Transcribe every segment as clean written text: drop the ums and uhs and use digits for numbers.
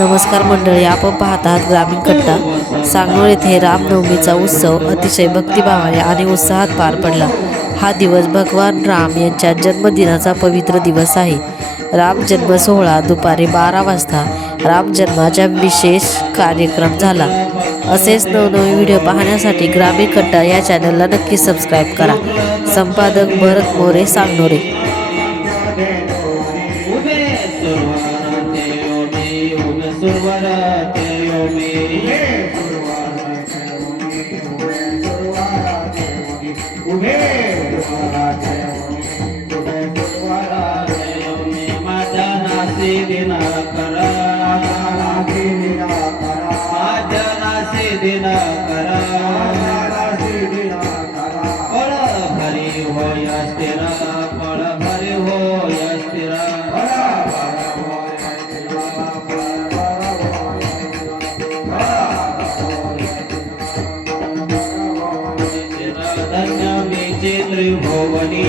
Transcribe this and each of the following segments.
नमस्कार मंडळी, आपण पाहत आहात ग्रामीण कट्टा. सांगोळ येथे रामनवमीचा उत्सव अतिशय भक्तिभावाने आणि उत्साहात पार पडला. हा दिवस भगवान राम यांच्या जन्मदिनाचा पवित्र दिवस आहे. राम जन्म सोहळा दुपारी 12 वाजता रामजन्माचा विशेष कार्यक्रम झाला. असेच नवनवीन व्हिडिओ पाहण्यासाठी ग्रामीण कट्टा या चॅनलला नक्की सबस्क्राईब करा. संपादक भरत मोरे, सांगोळे. त्रिभुवनी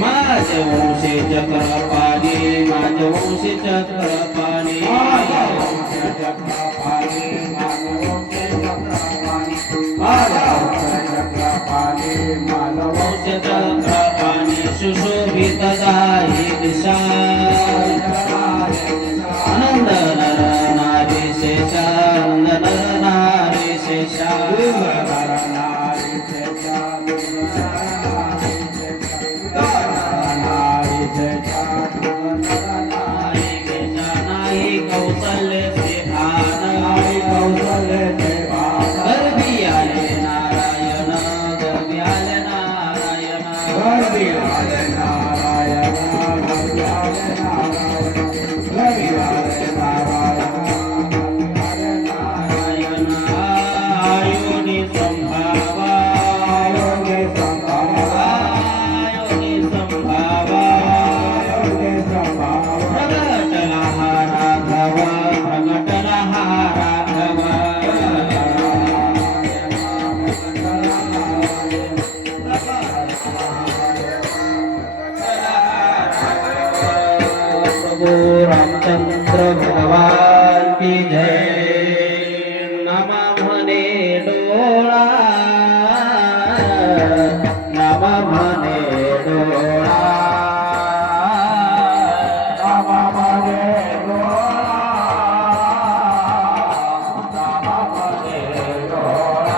माझ्या वंशे चक्रपाणी, माझ्या वंशे चक्रपाणी, चक्रपाणी सुशोभित दाही दिशा आनंद नर नारी शेषा, नर नारी शेषा रामचंद्र भगवान की जय। नमा म्हणे डोळा, नमा म्हणे डोळा, नमा म्हणे डोळा, नमा म्हणे डोळा,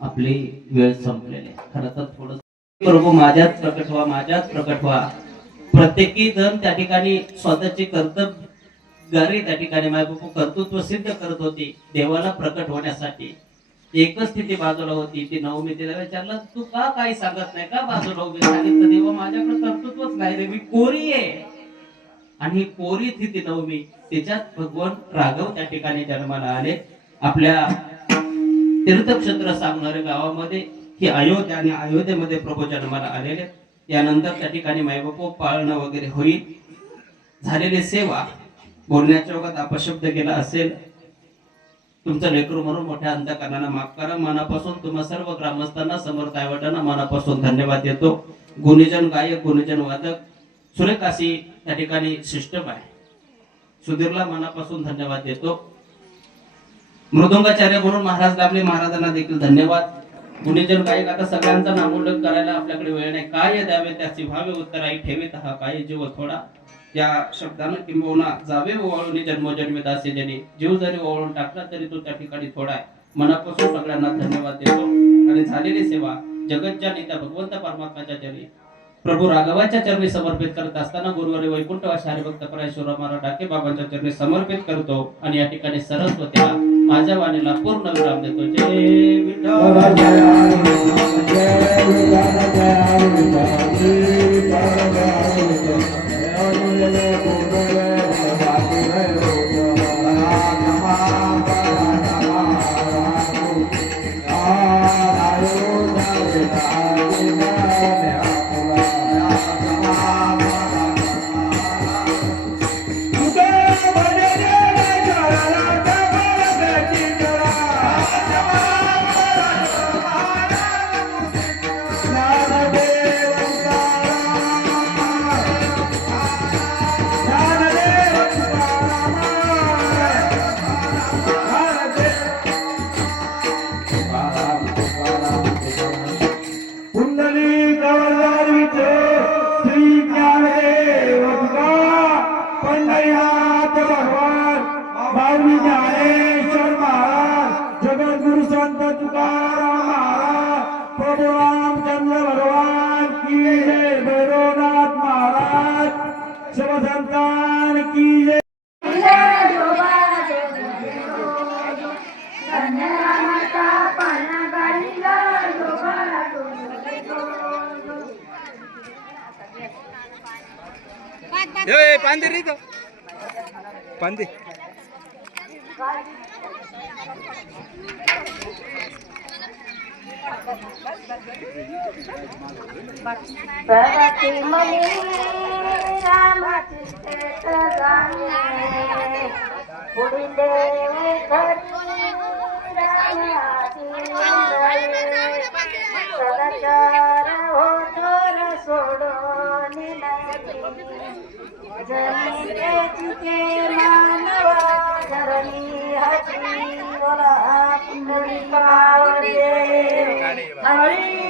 आपली वेळ संपलेली. खरं तर थोडं प्रभू माझ्यात प्रकट व्हा, माझ्यात प्रकट व्हा. प्रत्येकी जण त्या ठिकाणी स्वतःचे कर्तव्य त्या ठिकाणी मायबापू कर्तृत्व सिद्ध करत होती देवाला प्रकट होण्यासाठी. एकच स्थिती बाजूला होती. ती नवमी तिला विचारलं, तू का काही सांगत नाही, का बाजूला उभी झाली? तर देवा माझ्याकडे कर्तृत्वच नाही रे, मी कोरी आहे. आणि कोरी ती नवमी त्याच्यात भगवान राघव त्या ठिकाणी जन्माला आले. आपल्या तीर्थक्षेत्र सांगणाऱ्या गावामध्ये ही अयोध्या आणि अयोध्येमध्ये प्रभू जन्माला आलेले. यानंतर त्या ठिकाणी मायबापू पाळणं वगैरे होईल. झालेली सेवा बोलण्याच्या वगैरे अपशब्द केला असेल तुमचं लेकरू म्हणून मोठ्या अंतकरणानं माफ करा. मनापासून तुम्हा सर्व ग्रामस्थांना समर्थ आईवडिलांना मनापासून धन्यवाद देतो. गुणीजन गायक गुणीजन वादक सुरेखाशी त्या ठिकाणी सिस्टम आहे. सुधीरला मनापासून धन्यवाद देतो. मृदुंगाचार्य म्हणून महाराज लाभले महाराजांना देखील धन्यवाद. गुणीजन गायक आता सगळ्यांचा नामोल्लेख करायला आपल्याकडे वेळ नाही. काय द्यावे त्याची भावे उत्तराई ठेवीत हा काय जीव थोडा. या शब्दानं किंबहुना जावे ओवाळून जन्मोजन्मी दासी जनी. जीव जरी ओवाळून टाकला तरी तो त्या ठिकाणी थोडा आहे. मनापासून सगळ्यांना धन्यवाद देतो. आणि झालेली सेवा जगतच्या नेत्या भगवंत परमात्माच्या चरणी प्रभू राघवाच्या चरणी समर्पित करत असताना गुरुवारी वैकुंठवासी हरिभक्त परायश्वर महाराज डाके बाबांच्या चरणी समर्पित करतो. आणि या ठिकाणी सरस्वतीला माझ्या वाणीला पूर्ण विराम देतो. जय पांदे प्रगती मनी रामाची शेत जाणे पुढील देवे खरी रामाची सदाचार होतो सोडून जनितेची के मानवा धरणी हची बोला पुंडलिक पावले हरी